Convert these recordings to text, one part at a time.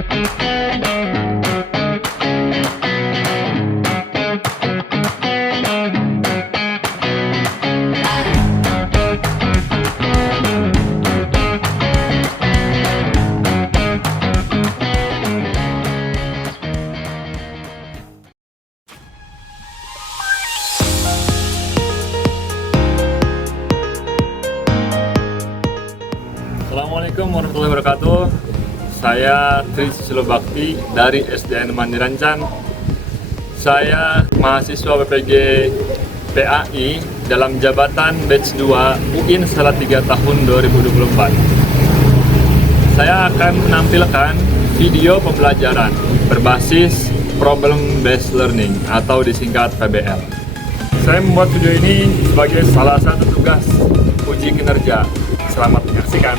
Assalamualaikum warahmatullahi wabarakatuh. Saya Tri Susilo Bakti dari SDN Mandirancan. Saya mahasiswa PPG PAI dalam jabatan batch 2 UIN Salatiga tahun 2024. Saya akan menampilkan video pembelajaran berbasis Problem Based Learning atau disingkat PBL. Saya membuat video ini sebagai salah satu tugas uji kinerja. Selamat menyaksikan.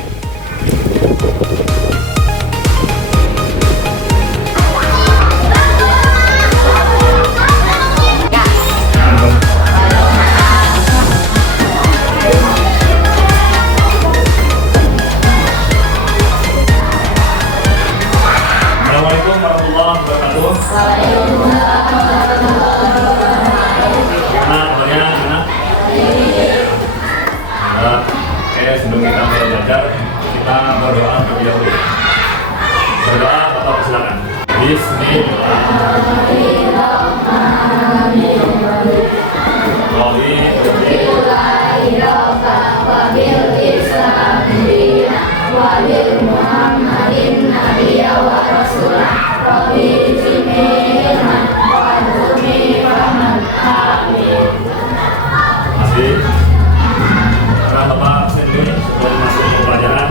Assalamualaikum warahmatullahi wabarakatuh. Gimana kabarnya, anak? Oke, sebelum kita mulai belajar, kita berdoa terlebih dahulu. Berdoa, Bapak persilakan. Karena Bapak sendiri sebelum masuk ke pelajaran,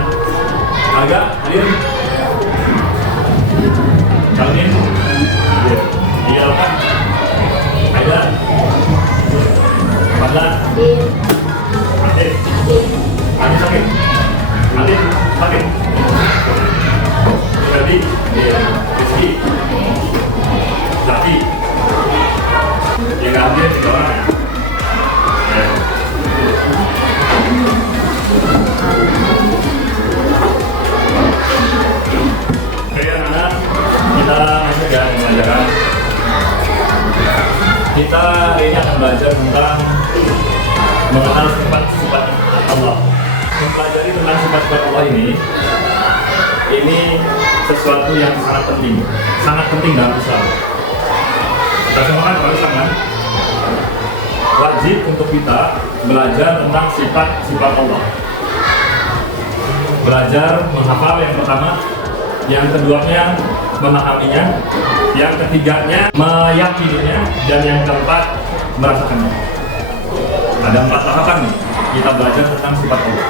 agak hadir. Kalian, iya kan? Aida, Fadlan, Adit, Adit sakit, Adit sakit, Ferdi, Rizky, Zaki, yang nggak hadir 3 orang ya. Oke anak-anak, kita masuk ya pembelajaran. Kita hari ini akan belajar tentang mengenal sifat-sifat Allah. Mempelajari tentang sifat-sifat Allah ini sesuatu yang sangat penting dalam Islam. Kita semua kan orang Islam kan? Wajib untuk kita belajar tentang sifat-sifat Allah. Belajar menghafal yang pertama, yang keduanya memahaminya, yang ketiganya meyakininya, dan yang keempat merasakannya. Ada 4 tahapan nih kita belajar tentang sifat Allah.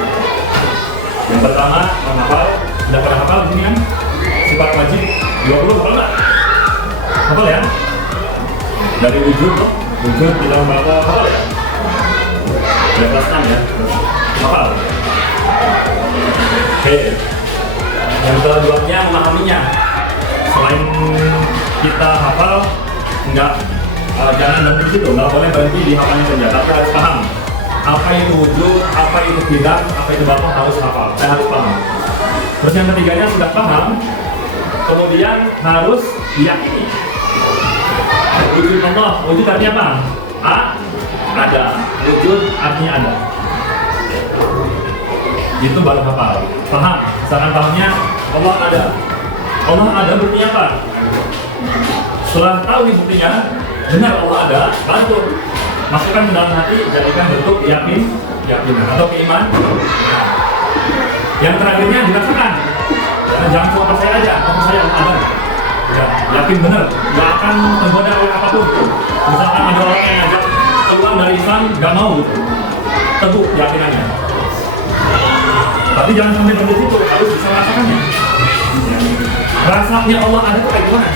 Yang pertama menghafal, sudah pernah hafal di sini kan? Sifat wajib 20 hafal nggak? Hafal ya? Dari wujud di dalam bahasa hafal ya? Dari kelas 6 ya? Hafal? Oke. Yang keduanya memahaminya. Selain kita hafal, jangan berhenti situ, nggak boleh berhenti di hafalnya saja. Tapi harus paham apa itu wujud, apa itu tidak, apa itu bapak, harus hafal. Saya harus paham. Terus yang ketiganya sudah paham, kemudian harus diyakini. Wujud Allah, wujud artinya apa? Ada. Wujud artinya ada. Itu baru hafal. Paham? Misalkan pahamnya Allah ada. Allah ada buktinya apa? Setelah tahu nih buktinya, benar Allah ada, bantu masukkan ke dalam hati, jadikan bentuk keyakinan atau keimanan. Yang terakhirnya dirasakan. Jangan cuma percaya aja, percaya Allah ada. Ya, yakin benar, nggak akan tergoda oleh apapun. Misalkan ada orang yang ngajak keluar dari Islam, nggak mau gitu. Teguh keyakinannya. Tapi jangan sampai berhenti situ, harus bisa merasakannya. Rasanya Allah ada itu kayak gimana?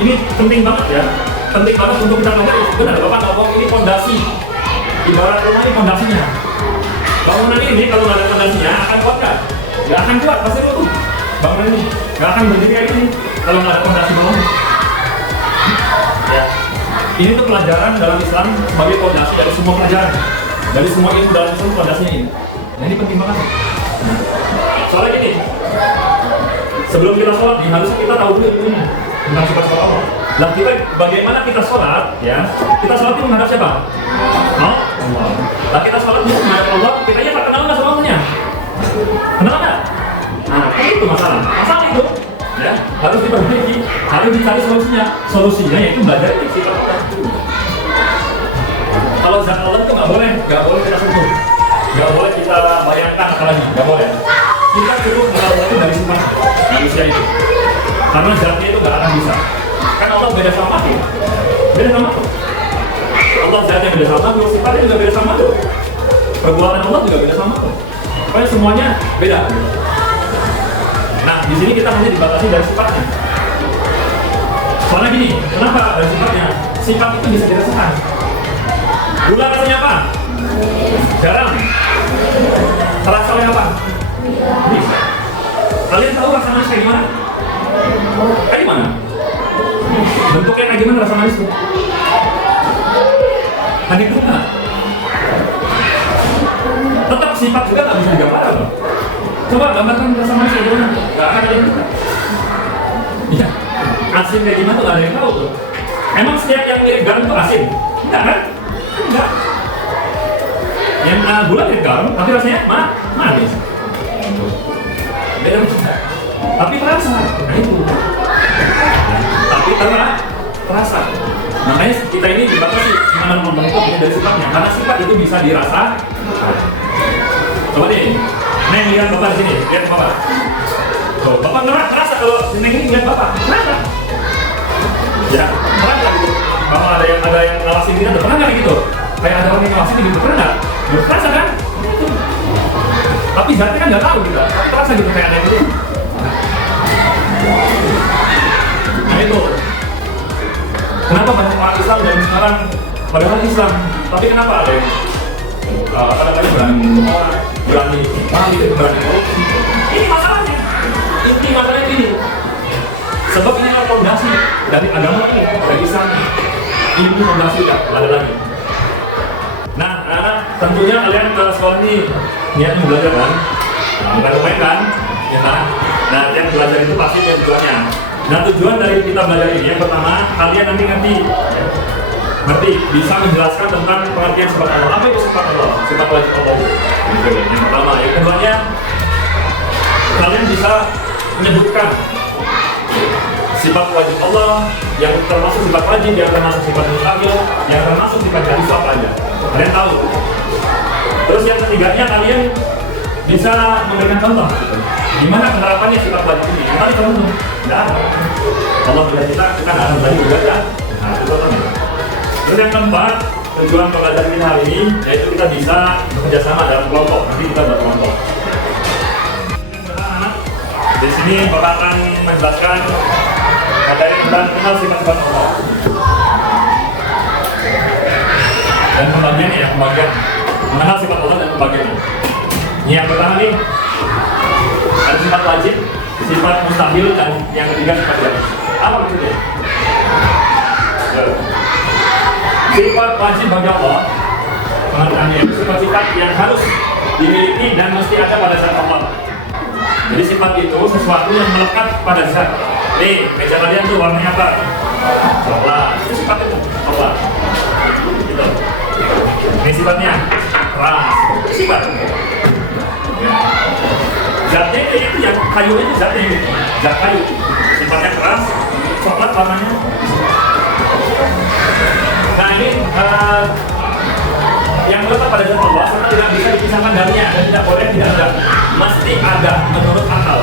Ini penting banget ya, penting banget untuk kita ngomong. Benar, Bapak ngomong ini fondasi. Ibarat rumah ini fondasinya. Bangunan ini kalau nggak ada fondasinya akan kuat nggak? Nggak akan kuat, pasti runtuh. Bangunan ini nggak akan berdiri kayak gini kalau nggak ada fondasi bangunan. Ya. Ini tuh pelajaran dalam Islam sebagai fondasi dari semua pelajaran, dari semua ilmu dalam Islam fondasinya ini. Nah, ini penting banget. Soalnya gini, sebelum kita sholat nih, harus kita tahu dulu ilmunya tentang sifat sholat Allah. Nah, kita bagaimana kita sholat, ya? Kita sholat itu menghadap siapa? Allah. Nah, kita sholat itu menghadap Allah, kita tak kenal nggak sama Allahnya? Kenal nggak? Nah, itu masalah itu, ya harus diperbaiki, harus dicari solusinya. Solusinya yaitu belajar sifat Allah. Kalau zat Allah itu nggak boleh kita sentuh, nggak boleh kita bayangkan apalagi, nggak boleh. Kita cukup mengenal Allah itu dari sifat manusia itu, karena zatnya itu nggak akan bisa. Kan Allah beda sama makhluk, beda sama makhluk. Allah zatnya beda sama makhluk, sifatnya juga beda sama makhluk. Perbuatan Allah juga beda sama makhluk. Pokoknya semuanya beda. Nah, di sini kita hanya dibatasi dari sifatnya. Soalnya gini, kenapa dari sifatnya? Sifat itu bisa dirasakan. Gula rasanya apa? Garam. Terasa oleh apa? Bisa. Kalian tahu rasa manis kayak gimana? Kayak gimana? Bentuknya kayak gimana rasa manis? Hanya gula. Tetap sifat juga nggak bisa digambarkan. Coba gambarkan rasa manis kayak gimana? Nggak akan ada yang bisa. Iya. Asin kayak gimana tuh nggak ada yang tahu tuh. Emang setiap yang mirip garam itu asin? Enggak kan? Enggak. Yang gula mirip garam, tapi rasanya manis. Beda macam. Tapi terasa. Nah itu. Tapi terasa. Makanya kita ini dibatasi mengenal Allah itu punya dari sifatnya. Karena sifat itu bisa dirasa. Coba deh. Neng lihat bapak di sini. Lihat bapak. Tuh, bapak ngerasa kalau Neng ini lihat bapak. Kenapa? Ya, terasa gitu. Kalau ada yang ngawasin kita, pernah nggak gitu? Kayak ada orang yang ngawasin gitu, pernah nggak? Belum terasa kan? Tapi zatnya kan nggak tahu kita. Tapi terasa gitu kayak ada yang gitu. Nah itu. Kenapa banyak orang Islam dan sekarang padahal Islam, tapi kenapa ada yang berani korupsi? Ini masalahnya. Inti masalahnya ini. Sebab ini adalah fondasi dari agama ini, dari Islam. Ini fondasi ada lagi. Nah, anak tentunya kalian ke sekolah ini niatnya belajar kan? Bukan main kan? Ya kan? Nah, yang belajar itu pasti ada tujuannya. Nah, tujuan dari kita belajar ini yang pertama, kalian nanti ngerti bisa menjelaskan tentang pengertian sifat Allah. Apa itu sifat Allah? Sifat wajib Allah. Yang pertama, yang keduanya, kalian bisa menyebutkan sifat wajib Allah yang termasuk sifat wajib, yang termasuk sifat mustahil, yang termasuk sifat jadi apa aja. Kalian tahu. Terus yang ketiganya, kalian bisa memberikan contoh. Gimana penerapannya sifat wajib ini? Yang paling contoh. Tidak ada. Allah belajar kita nggak akan belajar belajar. Nah, itu contohnya. Terus yang keempat, tujuan pembelajaran kita hari ini yaitu kita bisa bekerjasama dalam kelompok. Nanti kita buat kelompok. Di sini Bapak akan menjelaskan materi tentang kenal sifat-sifat Allah. Dan pembagiannya pembagian mengenal sifat Allah dan pembagiannya. Ini yang pertama nih, ada sifat wajib, sifat mustahil, dan yang ketiga sifat jadi. Apa maksudnya? Sifat wajib bagi Allah, pengertiannya sifat-sifat yang harus dimiliki dan mesti ada pada saat Allah. Jadi sifat itu sesuatu yang melekat pada zat. Nih, meja kalian tuh warnanya apa? Coklat. Itu sifat itu, coklat. Gitu. Ini sifatnya keras. Itu sifat. Zatnya itu yang kayunya itu zatnya ini. Zat kayu. Sifatnya keras, coklat warnanya. Nah ini yang melekat pada zat Allah serta tidak bisa dipisahkan darinya dan tidak boleh tidak ada, mesti ada menurut akal.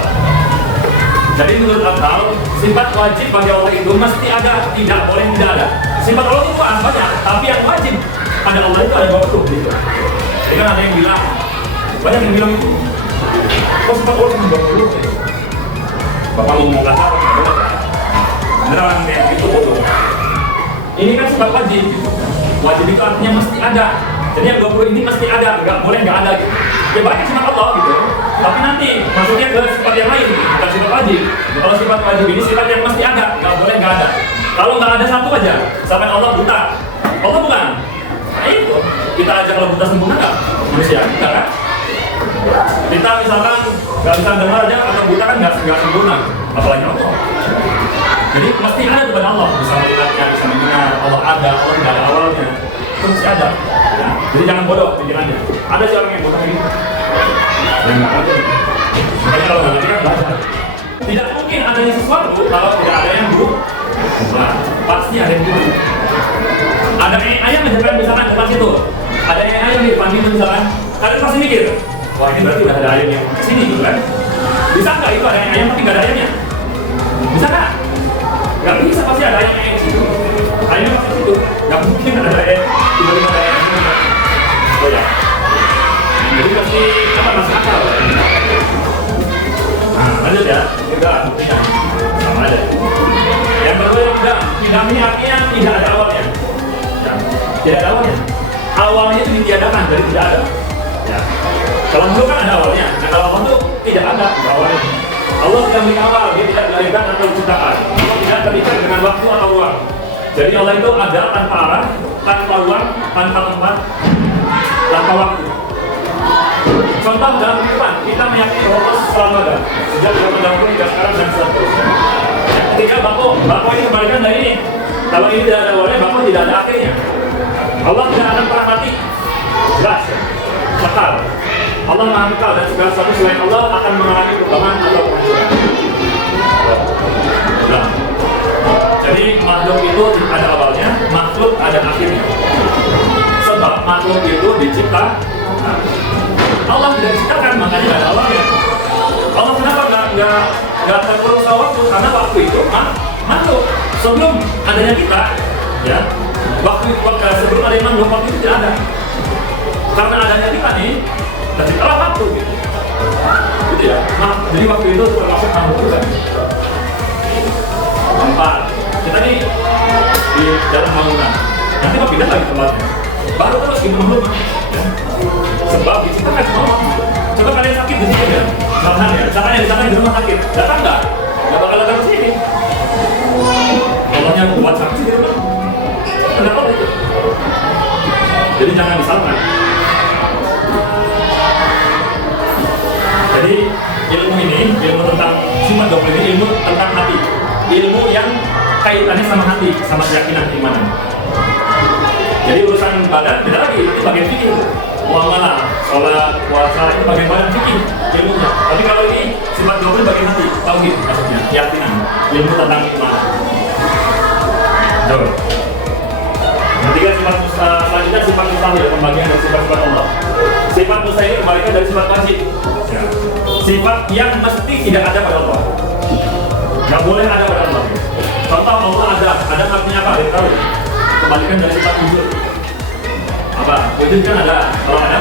Jadi menurut akal sifat wajib bagi Allah itu mesti ada, tidak boleh tidak ada. Sifat Allah itu banyak, tapi yang wajib pada Allah itu ada 20 gitu. Jadi kan ada yang bilang, banyak yang bilang itu, kok sifat Allah cuma 20 gitu. Bapak mau ngomong kasar, nggak boleh. Bener orang yang gitu bodoh. Ini kan sifat wajib gitu. Wajib itu artinya mesti ada. Jadi yang 20 ini mesti ada, nggak boleh nggak ada gitu. Ya banyak sifat Allah gitu. Tapi nanti maksudnya ke sifat yang lain, bukan sifat wajib. Kalau sifat wajib ini sifat yang mesti ada, nggak boleh nggak ada. Kalau nggak ada satu aja, sampai Allah buta. Allah bukan. Nah itu, kita ajak Allah buta sempurna nggak? Manusia, enggak kan? Kita misalkan Gak bisa dengar aja atau buta kan nggak sempurna, apalagi Allah. Jadi pasti ada kepada Allah, bisa melihatnya, bisa mendengar. Allah ada, Allah tidak ada awalnya, itu mesti ada. Ya. Jadi jangan bodoh pikirannya. Ada sih orang yang bodoh kayak gitu. Yang nggak ada. Makanya kalau nggak ngerti kan belajar. Tidak mungkin adanya sesuatu kalau tidak ada yang dulu. Nah, pasti ada yang dulu. Ada ayam di depan misalkan depan situ. Ada ayam di depan situ misalkan. Kalian pasti mikir, wah ini berarti udah ada ayam yang sini gitu kan? Bisa nggak itu ada ayam tapi nggak ada ayamnya? Bisa nggak? Nggak bisa, pasti ada ayam yang situ. Ayam pasti situ. Nggak mungkin ada ayam tiba-tiba ada ayam situ. Oh ya. Jadi pasti apa masuk akal? Nah, lanjut ya. Enggak, buktinya sama aja. Yang kedua yang tidak ini artinya tidak ada awalnya. Ya. Tidak ada awalnya. Awalnya itu ditiadakan dari tidak ada. Ya. Kalau makhluk kan ada awalnya. Nah, kalau makhluk tidak ada awalnya. Allah tidak memiliki awal, dia tidak dilahirkan atau diciptakan. Allah tidak terikat dengan waktu atau ruang. Jadi Allah itu ada tanpa arah, tanpa ruang, tanpa tempat, tanpa waktu. Contoh dalam kehidupan, kita meyakini Allah selalu ada. Sejak zaman dahulu hingga sekarang dan seterusnya. Ketika bako ini kembalikan dari ini. Kalau ini tidak ada awalnya, bako tidak ada akhirnya. Allah tidak akan pernah mati. Jelas. Kekal. Allah Maha Kekal dan segala sesuatu selain Allah akan mengalami perkembangan atau kehancuran. Nah, jadi makhluk itu ada awalnya, makhluk ada akhirnya. Sebab makhluk itu dicipta, Allah tidak diciptakan, makanya ada awalnya. Allah kenapa nggak terkurung waktu? Karena waktu itu makhluk sebelum adanya kita, ya. Sebelum ada makhluk, waktu itu tidak ada. Karena adanya kita nih, terciptalah waktu gitu. Gitu ya. Nah, jadi waktu itu termasuk makhluk juga. Tempat. Kita nih di dalam bangunan. Nanti mau pindah lagi tempatnya. Baru terus gitu makhluk. Ya. Sebab diciptakan semua makhluk. Coba kalian sakit di sini ya. Malahan ya. Misalkan yang di sana di rumah sakit, datang nggak? Nggak bakal datang ke sini. Allahnya buat sakit di rumah. Kenapa itu? Jadi jangan disalahkan. Jadi ilmu ini, ilmu tentang sifat double ini, ilmu tentang hati. Ilmu yang kaitannya sama hati, sama keyakinan, keimanan. Jadi urusan badan beda lagi, itu bagian fikih. Muamalah, sholat, puasa, itu bagian badan fikih, ilmunya. Tapi kalau ini sifat double bagian hati, tauhid maksudnya, keyakinan, ilmu tentang keimanan. Jauh. Ketiga sifat selanjutnya sifat mustahil, pembagian dari sifat-sifat Allah. Sifat mustahil kembalikan dari sifat wajib. Ya. Sifat yang mesti tidak ada pada Allah. Nggak boleh ada pada Allah. Contoh Allah ada artinya apa? Kita tahu. Kembalikan dari sifat wujud. Apa? Wujud kan ada. Kalau ada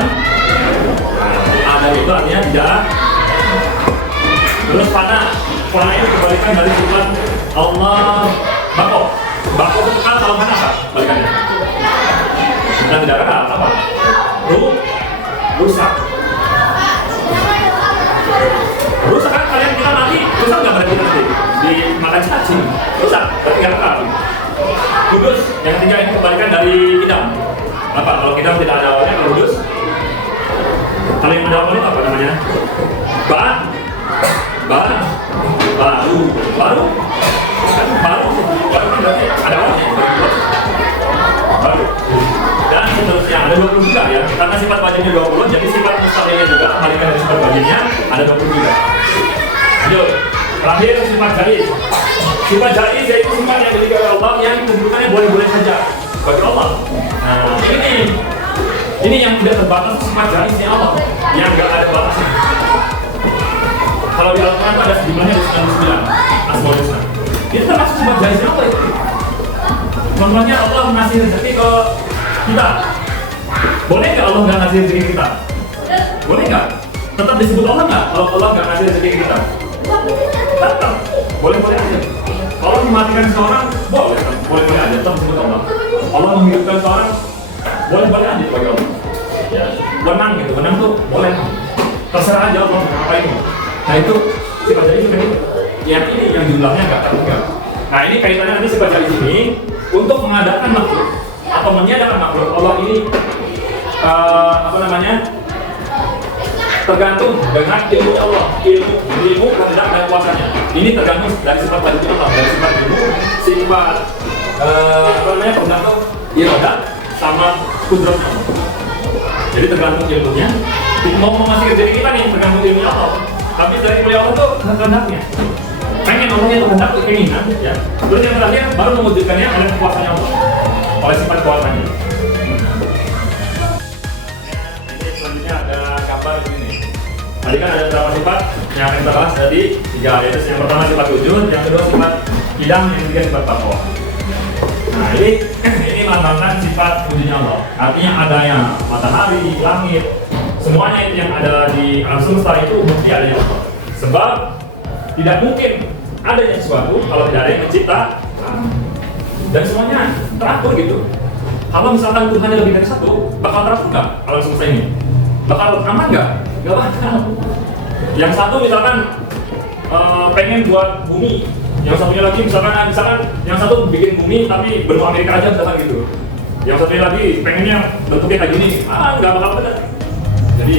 itu artinya tidak. Terus fana itu kembalikan dari sifat Allah. Bako itu kan kalau fana apa? Balikannya. Dan tidak ada apa? Rusak. Rusak kan kalian kita mati, rusak nggak pada kita nanti? Dimakan cacing, rusak, berarti nggak kekal. Kudus, yang ketiga ini kembalikan dari kidam. Apa? Kalau kidam tidak ada awalnya, kalau kudus? Kalau yang ada awalnya apa namanya? Baru kan berarti ada awalnya, baru. Dan seterusnya ada 20 juga ya, karena sifat wajibnya 20, jadi sifat mustahilnya juga kembalikan dari sifat wajibnya ada 20 juga. Lanjut, terakhir sifat jaiz. Sifat jaiz yaitu sifat yang dimiliki oleh Allah yang kedudukannya boleh-boleh saja bagi Allah. Nah, ini yang tidak terbatas sifat jaiznya Allah, yang nggak ada batasnya. Kalau di Al-Quran ada sejumlahnya ada 99 Asmaul Husna. Itu termasuk sifat jaiznya Allah itu. Contohnya Allah ngasih rezeki ke kita. Boleh nggak Allah nggak ngasih rezeki kita? Boleh nggak? Tetap disebut Allah nggak? Kalau Allah nggak ngasih rezeki kita? Tetap. Boleh-boleh aja. Allah mematikan seorang, boleh-boleh aja. Tetap disebut Allah. Allah menghidupkan seorang, boleh-boleh aja bagi Allah. Ya. Menang gitu, menang tuh boleh. Terserah aja Allah apa itu. Nah itu sifat jaiz kan itu. Yang ini yang jumlahnya nggak terhingga. Nah ini kaitannya nanti sifat jaiz ini untuk mengadakan makhluk atau meniadakan makhluk. Allah ini tergantung dengan ilmu Allah. Ilmu kehendak dan kuasanya. Ini tergantung dari sifat tadi Allah, dari sifat ilmu, sifat tergantung iradah sama kudratnya. Jadi tergantung ilmunya. Mau masih kerja kita nih tergantung ilmu Allah. Tapi dari ilmu Allah tuh kehendaknya. Pengen ngomongnya tuh hendak keinginan, ya. Terus yang terakhir baru mewujudkannya oleh kekuasaan Allah, oleh sifat kuasanya. Ini selanjutnya ada gambar ini. Tadi kan ada beberapa sifat yang akan kita bahas tadi 3, yaitu yang pertama sifat wujud, yang kedua sifat idam, yang ketiga sifat taqwa. Nah ini melambangkan sifat wujudnya Allah. Artinya adanya matahari, langit, semuanya itu yang ada di alam semesta itu bukti adanya Allah. Sebab tidak mungkin adanya sesuatu kalau tidak ada yang mencipta, dan semuanya teratur gitu. Kalau misalkan Tuhan lebih dari satu, bakal teratur nggak alam semesta ini? Bakal aman nggak? Nggak bakal. Yang satu misalkan pengen buat bumi, yang satunya lagi misalkan yang satu bikin bumi tapi benua Amerika aja misalkan gitu. Yang satunya lagi pengennya bentuknya kayak gini, nggak bakal benar. Jadi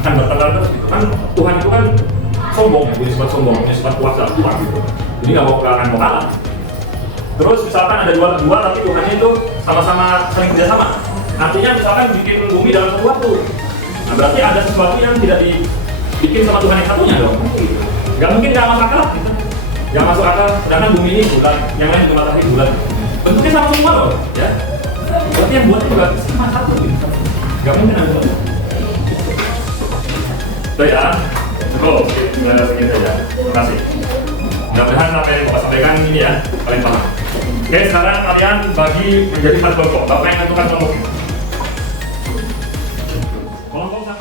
akan bertengkar terus gitu kan. Tuhan itu kan sombong, jadi sifat sombong, sifat kuasa Tuhan gitu. Jadi nggak mau kalah. Terus misalkan ada dua tapi Tuhannya itu sama-sama saling kerjasama. Artinya misalkan bikin bumi dalam satu waktu. Nah berarti ada sesuatu yang tidak dibikin sama Tuhan yang satunya dong. Nggak mungkin nggak masuk akal gitu. Nggak masuk akal. Sedangkan bumi ini bulan, yang lain juga matahari bulan. Bentuknya sama semua loh, ya. Berarti yang buat itu juga sama satu gitu. Nggak mungkin ada dua. Itu ya. Cukup. Segini saja. Terima kasih. Mudah-mudahan apa yang Bapak sampaikan ini ya kalian paham. Oke, sekarang kalian bagi menjadi 4 kelompok. Bapak yang menentukan kelompoknya. Kelompok 1.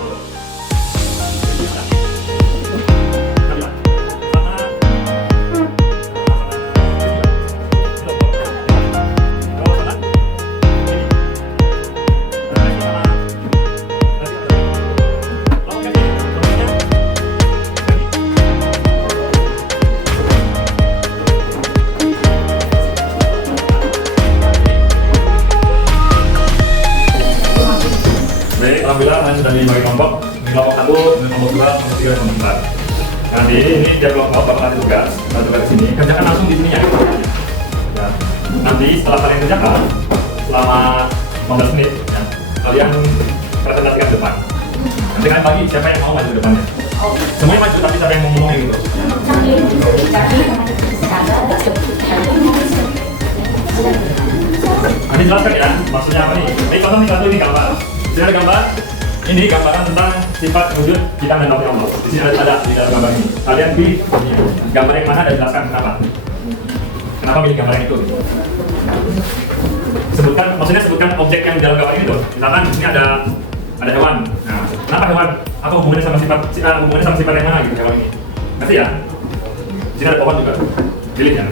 Alhamdulillah sudah dibagi kelompok. Kelompok 1, kelompok 2, kelompok 3, kelompok 4. Nanti ini tiap kelompok bakal ada tugas di sini. Kerjakan langsung di sini ya. Nanti setelah kalian kerjakan selama 15 menit, ya, kalian presentasikan depan. Nanti kalian bagi siapa yang mau maju ke depannya. Semuanya maju tapi siapa yang mau ngomongin gitu. Nanti jelaskan ya, maksudnya apa nih? Ini contoh nih, satu ini gambar. Di sini ada gambar, ini gambaran tentang sifat wujud kita dan Allah. Di sini ada di dalam gambar ini. Kalian pilih gambar yang mana dan jelaskan kenapa pilih gambar yang itu. Sebutkan objek yang di dalam gambar ini tuh. Misalkan di sini ada hewan. Nah, kenapa hewan? Apa hubungannya sama sifat yang mana gitu hewan ini? Kasih ya. Di sini ada pohon juga. Pilih ya.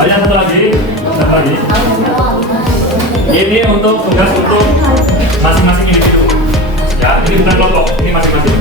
Kalian satu lagi. Ini untuk tugas untuk masing-masing individu. Ya, ini bukan kelompok, ini masing-masing.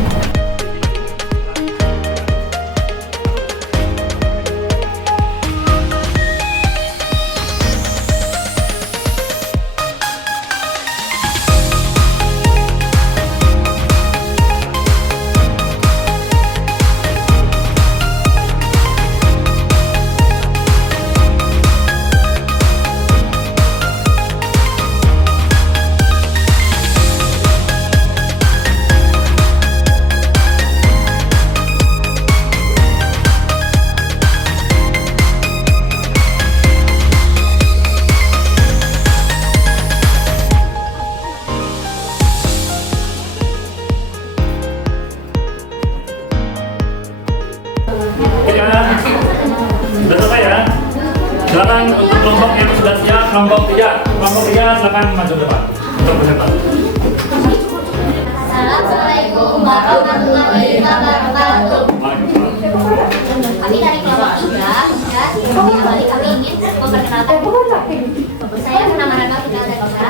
Sudah selesai ya? Silakan untuk kelompok yang sudah siap, kelompok 3 silakan maju depan untuk presentasi. Assalamualaikum warahmatullahi wabarakatuh. Kami dari kelompok 3 kembali kami ingin memperkenalkan saya bernama Rana Fitnah Dalisa.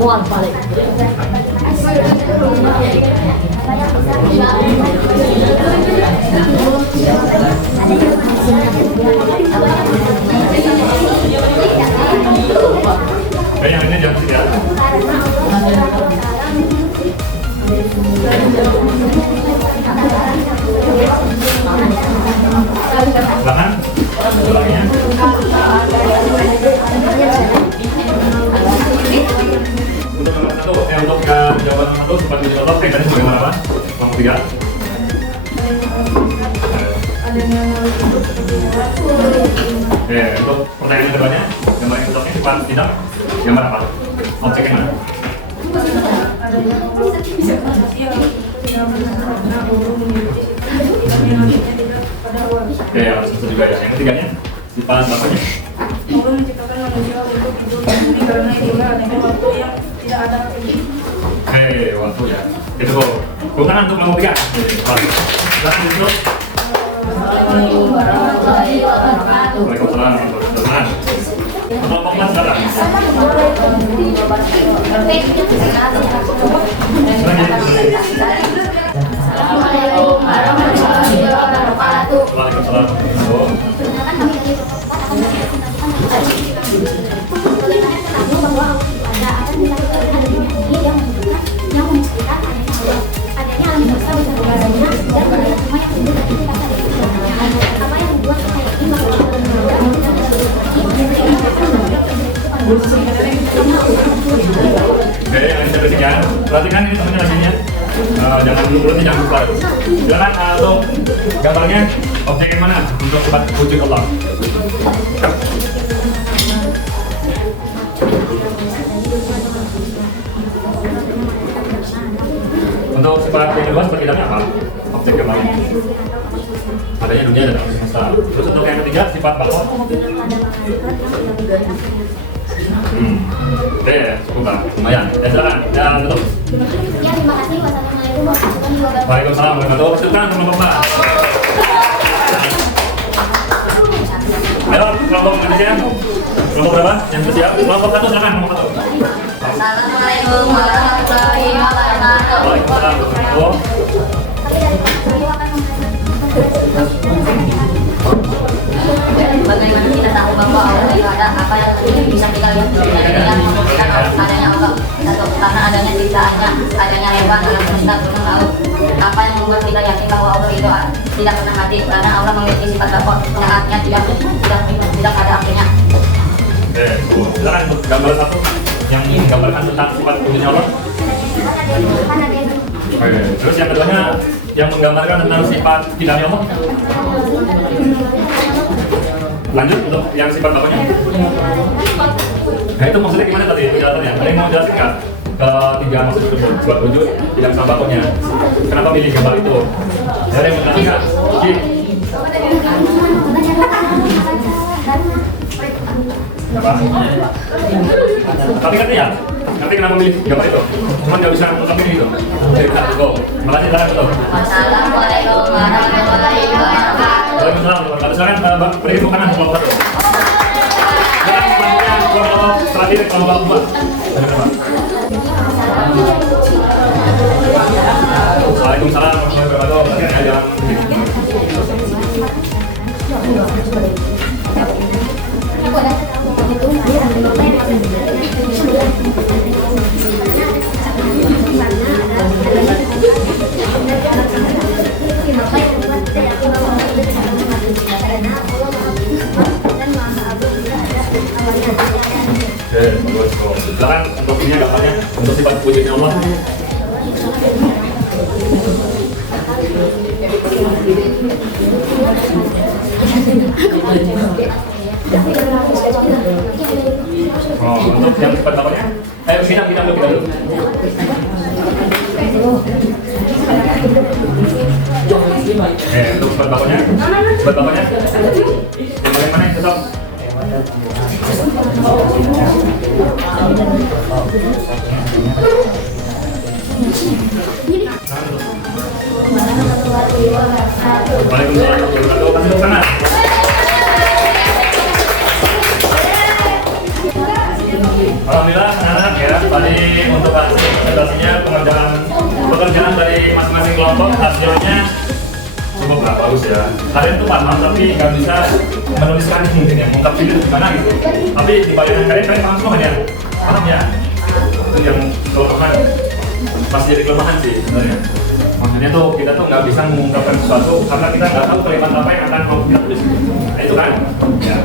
Mual balik. Oke, yang ini jangan ya. Silakan. Belakangnya. Untuk nomor satu, untuk jawaban nomor satu sempat dicontoh kaitannya sebagaimana apa? Nomor 3. Oke, untuk pertanyaan yang keduanya, gambar yang cocoknya sifat tidak gambar apa? Objek yang mana? Oke, langsung juga ya. Yang ketiganya, sifat bapaknya. Allah menciptakan manusia untuk hidup ini karena itulah adanya waktu yang tidak ada lagi. Hei, waktu ya. Itu kok. Bukan untuk nomor 3. Silakan duduk. Assalamualaikum warahmatullahi wabarakatuh. Waalaikumsalam warahmatullahi wabarakatuh. Kelompok kelas berapa? Assalamualaikum warahmatullahi wabarakatuh. Waalaikumsalam. Perkenalkan kami dari kelompok akan bahwa ada akan dilakukan adanya ini yang menunjukkan yang membuktikan adanya alam semesta beserta adanya dan melihat semua yang hidup dan itu kata apa yang membuat kita yakin bahwa Oke, yang saya berikan, perhatikan ini temannya hasilnya. Jangan berhenti, jangan lupa. Silakan untuk gambarnya objek yang mana untuk sifat wujud Allah. Untuk sifat yang kedua seperti dalamnya apa? Objek gambarnya. Adanya dunia dan alam semesta. Terus untuk yang ketiga sifat bakhot. Oke, cukup lah, lumayan. Ya silakan, dan tutup. ya terima kasih. Wassalamualaikum warahmatullahi wabarakatuh. Waalaikumsalam warahmatullahi wabarakatuh. Silakan kelompok Pak. Ayo kelompok Indonesia. Kelompok berapa? Yang bersiap? Kelompok 1 silakan kelompok 1. Assalamualaikum warahmatullahi wabarakatuh. Waalaikumsalam warahmatullahi wabarakatuh. Bagaimana kita tahu bahwa Allah itu ada, apa yang bisa kita lihat dengan membuktikan adanya Allah satu karena adanya ciptaannya, adanya lebar alam semesta gunung laut. Apa yang membuat kita yakin bahwa Allah itu tidak pernah mati karena Allah memiliki sifat bakhot yang artinya tidak ada akhirnya. Oke, silakan untuk gambar 1 yang menggambarkan tentang sifat wujudnya Allah. Oke, terus yang keduanya yang menggambarkan tentang sifat tidaknya Allah. Lanjut untuk yang sifat bapaknya. Nah itu maksudnya gimana tadi penjelasannya? Ada yang mau jelasin nggak? Ketiga maksud tersebut, sifat wujud tidak sama bapaknya. Kenapa pilih gambar itu? Ada yang mau jelasin nggak? Ki. Apa? Tapi kan ya, nanti kenapa milih gambar itu? Cuman nggak bisa mengungkapin gitu. Oke, bisa, go. Makasih, silakan betul. Assalamualaikum warahmatullahi wabarakatuh. Waalaikumsalam warahmatullahi wabarakatuh. Silakan beri tepuk tangan kelompok 1. Silakan selanjutnya kelompok terakhir kelompok 2. Waalaikumsalam warahmatullahi wabarakatuh. Jangan Oke, bagus. Silakan untuk ini gambarnya untuk sifat wujudnya Allah. Oh, untuk yang sifat bapaknya? Ayo kita dulu. Untuk sifat bapaknya? Sifat bapaknya? Yang bagian mana yang cocok? Waalaikumsalam warahmatullahi wabarakatuh. Kasih tepuk tangan. Alhamdulillah anak-anak ya, tadi untuk hasil presentasinya pekerjaan dari masing-masing kelompok hasilnya cukup lah, bagus ya. Kalian tuh paham tapi nggak bisa menuliskan mungkin ya, mengungkapkan itu gimana gitu. Tapi di bayangan kalian paham semua kan ya? Paham ya? Itu yang kelemahan, masih jadi kelemahan sih sebenarnya. Makanya tuh kita tuh nggak bisa mengungkapkan sesuatu karena kita nggak tahu kalimat apa yang akan mau kita tulis. Nah, itu kan? Ya.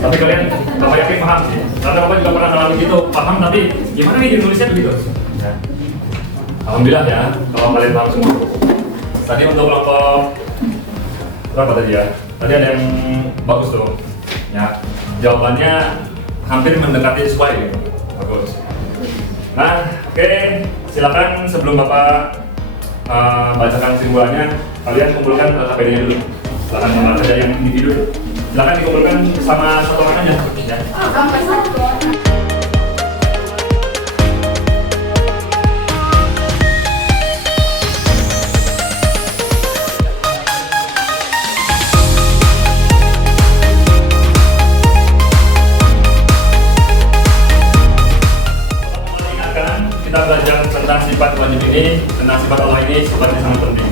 Tapi kalian, Bapak yakin paham sih. Karena Bapak juga pernah ngalamin gitu, paham tapi gimana nih nulisnya begitu? Ya. Alhamdulillah ya, kalau kalian paham semua. Tadi untuk kelompok berapa tadi ya? Tadi ada yang bagus tuh. Ya, jawabannya hampir mendekati sesuai gitu. Bagus. Nah, oke, silakan sebelum Bapak bacakan kesimpulannya, kalian kumpulkan KPD-nya dulu. Silakan yang ada yang individu. Silakan dikumpulkan sama satu orang aja. Ya. Kita belajar tentang sifat wajib ini, tentang sifat Allah ini sifatnya sangat penting.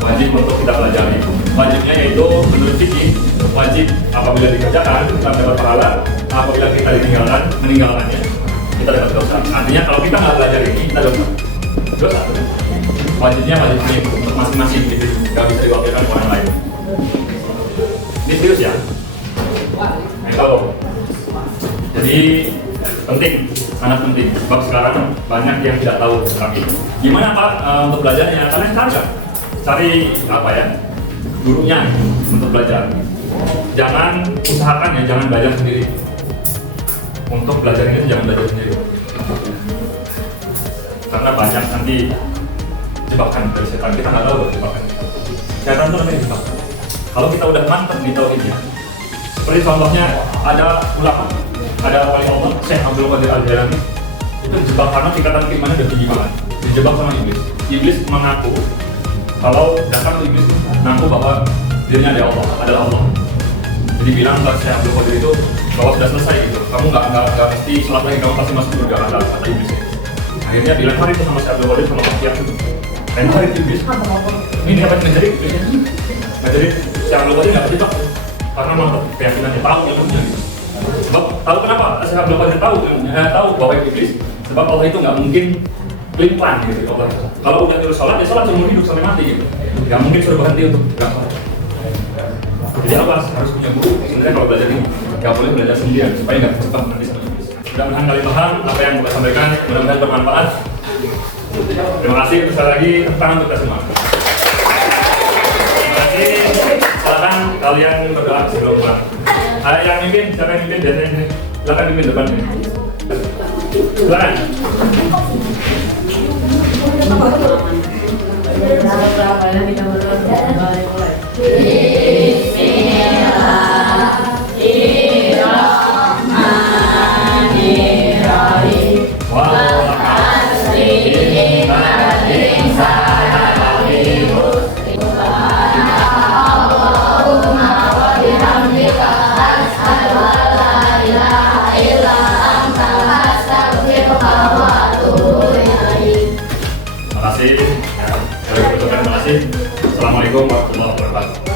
Wajib untuk kita pelajari. Wajibnya yaitu menurut fikih, wajib apabila dikerjakan kita dapat pahala, apabila kita meninggalkannya kita dapat dosa. Artinya kalau kita nggak belajar ini kita dosa. Wajibnya wajib ini untuk masing-masing gitu, nggak bisa diwakilkan ke orang lain. Ini serius ya. Ayo. Jadi penting, sangat penting. Sebab sekarang banyak yang tidak tahu tentang ini. Gimana Pak untuk belajarnya? Kalian cari apa ya? Gurunya untuk belajar. Jangan usahakan ya, jangan belajar sendiri. Untuk belajar ini jangan belajar sendiri. Karena banyak nanti jebakan dari setan. Kita nggak tahu loh jebakan. Setan itu namanya jebakan. Kalau kita udah mantap di tauhidnya, seperti contohnya ada ulama, ada wali Allah, Syekh Abdul Qadir Al-Jailani, itu dijebak karena tingkatan keimannya udah tinggi banget. Dijebak sama iblis. Iblis mengaku kalau datang iblis mengaku bahwa dirinya ada Allah, adalah Allah. Jadi bilang ke Syekh Abdul Qadir itu bahwa sudah selesai gitu. Kamu nggak mesti sholat lagi, kamu pasti masuk surga, kata iblis. Akhirnya bilang hari itu sama Syekh Abdul Qadir sama Makian itu. Dan hari itu iblis, ini dapat menjadi iblisnya. Menjadi Syekh Abdul Qadir nggak terjebak karena mantap keyakinannya, tahu ilmunya. Sebab tahu kenapa? Syekh Abdul Qadir tahu bahwa iblis. Sebab Allah itu nggak mungkin pelin-pelan gitu. Allah. Kalau udah terus sholat, ya sholat seumur hidup sampai mati gitu. Nggak mungkin suruh berhenti untuk berangkat. Jadi apa? Harus punya guru. Sebenarnya kalau belajar ini nggak boleh belajar sendirian supaya nggak terjebak nanti sama iblis. Mudah-mudahan kalian paham apa yang Bapak sampaikan. Mudah-mudahan bermanfaat. Terima kasih sekali lagi tentang untuk kita semua. Terima kasih. Silakan kalian berdoa sebelum pulang. Yang mimpin, siapa yang mimpin biasanya ini? Silakan mimpin depan ini. Silakan. Terima kasih. Assalamualaikum warahmatullahi wabarakatuh.